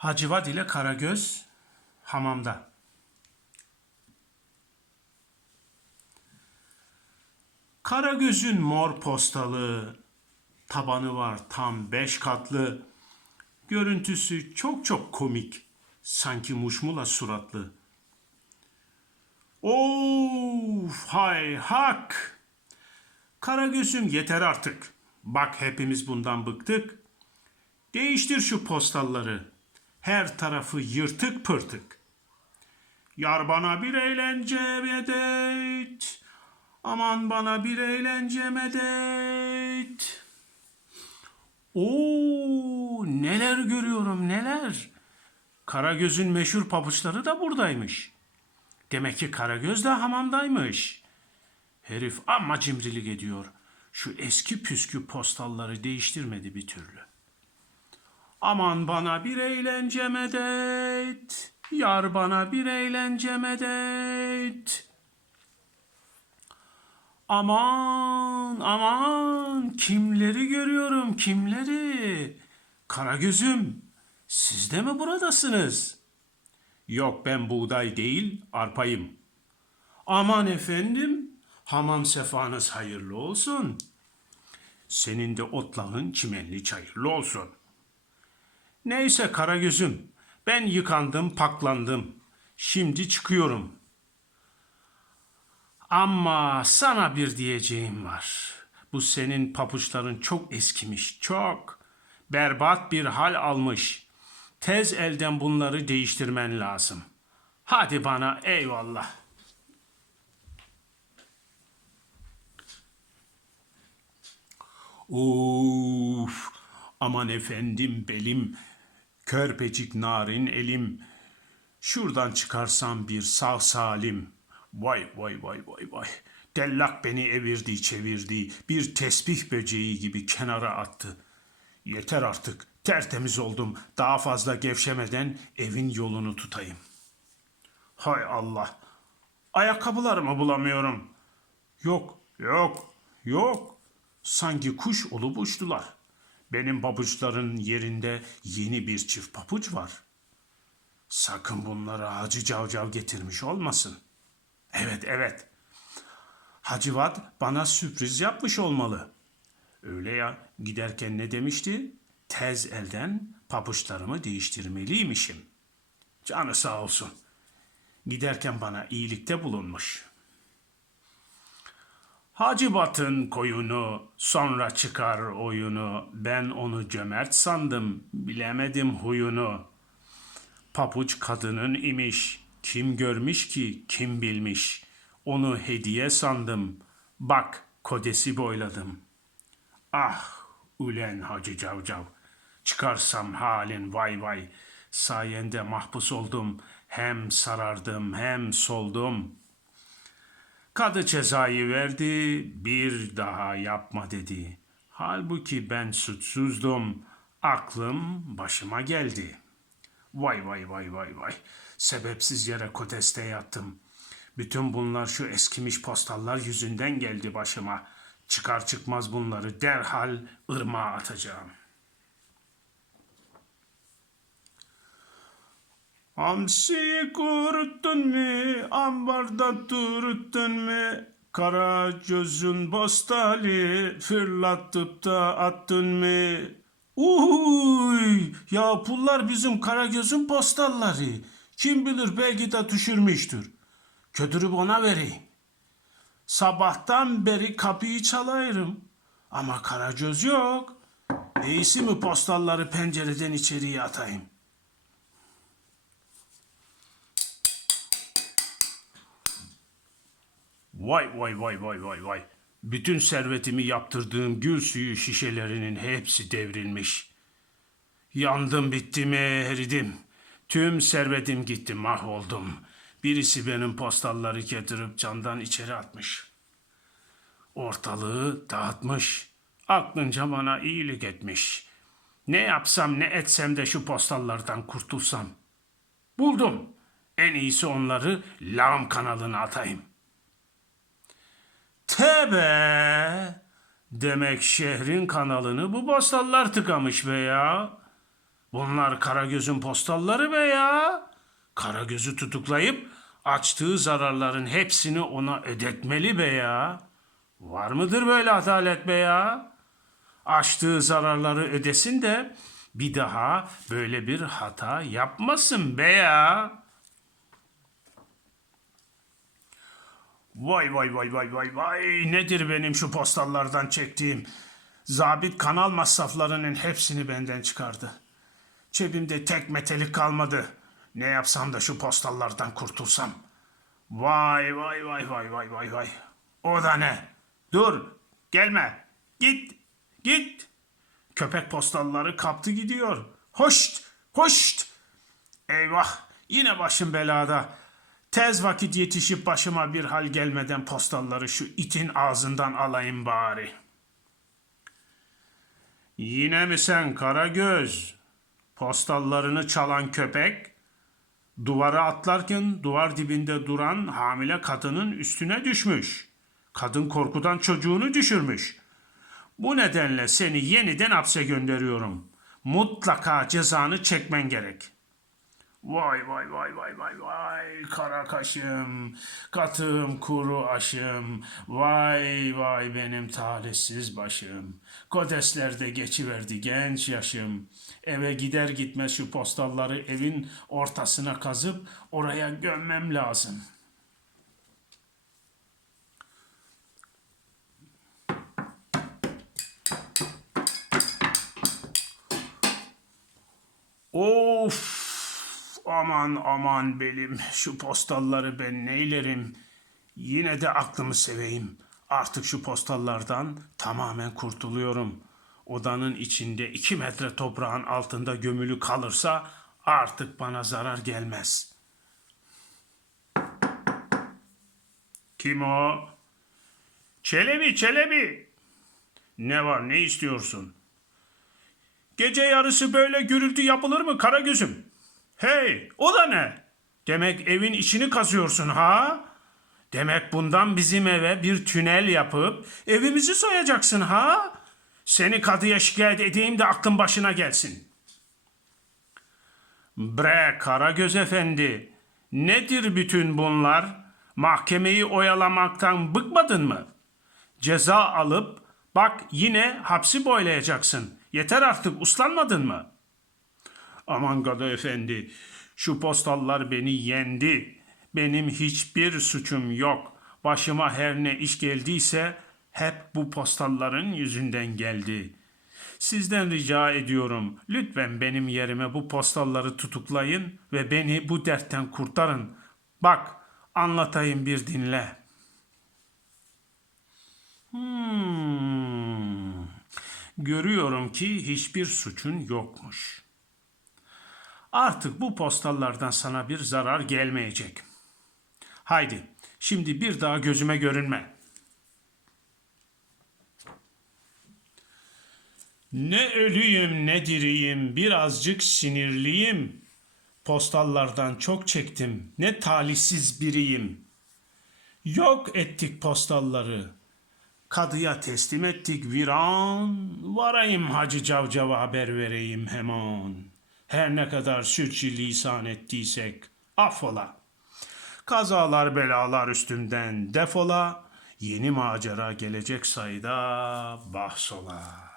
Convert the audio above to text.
Hacivat ile Karagöz hamamda. Karagöz'ün mor postalı, tabanı var tam beş katlı. Görüntüsü çok çok komik, sanki muşmula suratlı. Of hay hak! Karagöz'üm yeter artık. Bak hepimiz bundan bıktık. Değiştir şu postalları. Her tarafı yırtık pırtık. Yar bana bir eğlence medet. Aman bana bir eğlence medet. Oo neler görüyorum neler. Karagöz'ün meşhur pabuçları da buradaymış. Demek ki Karagöz de hamamdaymış. Herif amma cimrilik ediyor. Şu eski püskü postalları değiştirmedi bir türlü. Aman bana bir eğlence medet. Yar bana bir eğlence medet. Aman aman kimleri görüyorum kimleri. Karagözüm siz de mi buradasınız? Yok ben buğday değil arpayım. Aman efendim hamam sefanız hayırlı olsun. Senin de otlağın çimenli çayırlı olsun. Neyse Karagöz'üm, ben yıkandım, paklandım. Şimdi çıkıyorum. Ama sana bir diyeceğim var. Bu senin papuçların çok eskimiş, çok. Berbat bir hal almış. Tez elden bunları değiştirmen lazım. Hadi bana eyvallah. Uf, aman efendim belim, körpecik narin elim. Şuradan çıkarsam bir sağ salim. Vay vay vay vay vay. Dellak beni evirdi çevirdi. Bir tesbih böceği gibi kenara attı. Yeter artık. Tertemiz oldum. Daha fazla gevşemeden evin yolunu tutayım. Hay Allah. Ayakkabılarımı bulamıyorum. Yok, yok, yok. Sanki kuş olup uçtular. Benim pabuçların yerinde yeni bir çift papuç var. Sakın bunları Hacı Cavcav getirmiş olmasın. Evet, evet. Hacivat bana sürpriz yapmış olmalı. Öyle ya, giderken ne demişti? Tez elden pabuçlarımı değiştirmeliymişim. Canı sağ olsun. Giderken bana iyilikte bulunmuş.'' Hacı Batın koyunu, sonra çıkar oyunu. Ben onu cömert sandım, bilemedim huyunu. Papuç kadının imiş, kim görmüş ki kim bilmiş. Onu hediye sandım, bak kodesi boyladım. Ah ulen Hacı Cavcav, çıkarsam halin vay vay. Sayende mahpus oldum, hem sarardım hem soldum.'' Kadı cezayı verdi, bir daha yapma dedi. Halbuki ben suçsuzdum, aklım başıma geldi. Vay vay vay vay vay, sebepsiz yere kodeste yattım. Bütün bunlar şu eskimiş postallar yüzünden geldi başıma. Çıkar çıkmaz bunları derhal ırmağa atacağım. Hamsiyi kuruttun mu, ambarda turuttun mu? Kara gözün bostali fırlatıp da attın mı? Uy, ya pullar bizim kara gözün postalları. Kim bilir belki de düşürmüştür. Kötürüp ona vereyim. Sabahtan beri kapıyı çalayırım. Ama kara göz yok. İyisi mi postalları pencereden içeriye atayım? Vay vay vay vay vay vay. Bütün servetimi yaptırdığım gül suyu şişelerinin hepsi devrilmiş. Yandım bitti mi eridim. Tüm servetim gitti mahvoldum. Birisi benim postalları getirip candan içeri atmış. Ortalığı dağıtmış. Aklınca bana iyilik etmiş. Ne yapsam ne etsem de şu postallardan kurtulsam. Buldum. En iyisi onları lağım kanalına atayım. Tebe! Demek şehrin kanalını bu postallar tıkamış be ya. Bunlar Karagöz'ün postalları be ya. Karagöz'ü tutuklayıp açtığı zararların hepsini ona ödetmeli be ya. Var mıdır böyle adalet be ya? Açtığı zararları ödesin de bir daha böyle bir hata yapmasın be ya. Vay vay vay vay vay vay nedir benim şu postallardan çektiğim? Zabit kanal masraflarının hepsini benden çıkardı. Cebimde tek metelik kalmadı. Ne yapsam da şu postallardan kurtulsam. Vay vay vay vay vay vay vay. O da ne? Dur gelme. Git git. Köpek postalları kaptı gidiyor. Hoşt hoşt. Eyvah yine başım belada. Tez vakit yetişip başıma bir hal gelmeden postalları şu itin ağzından alayım bari. Yine mi sen Karagöz? Postallarını çalan köpek, duvara atlarken duvar dibinde duran hamile kadının üstüne düşmüş. Kadın korkudan çocuğunu düşürmüş. Bu nedenle seni yeniden hapse gönderiyorum. Mutlaka cezanı çekmen gerek. Vay vay vay vay vay vay kara kaşım, katığım kuru aşım, vay vay benim talihsiz başım. Kodeslerde geçiverdi genç yaşım. Eve gider gitmez şu postalları evin ortasına kazıp oraya gömmem lazım. Of aman aman belim şu postalları ben neylerim. Yine de aklımı seveyim. Artık şu postallardan tamamen kurtuluyorum. Odanın içinde iki metre toprağın altında gömülü kalırsa artık bana zarar gelmez. Kim o? Çelebi, Çelebi. Ne var, ne istiyorsun? Gece yarısı böyle gürültü yapılır mı Karagöz'üm? Hey, o da ne? Demek evin içini kazıyorsun ha? Demek bundan bizim eve bir tünel yapıp evimizi soyacaksın ha? Seni kadıya şikayet edeyim de aklın başına gelsin. Bre Karagöz Efendi, nedir bütün bunlar? Mahkemeyi oyalamaktan bıkmadın mı? Ceza alıp bak yine hapsi boylayacaksın. Yeter artık uslanmadın mı? Aman Gado Efendi, şu postallar beni yendi. Benim hiçbir suçum yok. Başıma her ne iş geldiyse hep bu postalların yüzünden geldi. Sizden rica ediyorum, lütfen benim yerime bu postalları tutuklayın ve beni bu dertten kurtarın. Bak, anlatayım bir dinle. Hmm. Görüyorum ki hiçbir suçun yokmuş. Artık bu postallardan sana bir zarar gelmeyecek. Haydi, şimdi bir daha gözüme görünme. Ne ölüyüm ne diriyim, birazcık sinirliyim. Postallardan çok çektim, ne talihsiz biriyim. Yok ettik postalları, Kadıya teslim ettik viran, varayım Hacı Cavcav'a haber vereyim hemen. Her ne kadar sürçülisan ettiysek affola. Kazalar belalar üstümden defola, yeni macera gelecek sayda bahsola.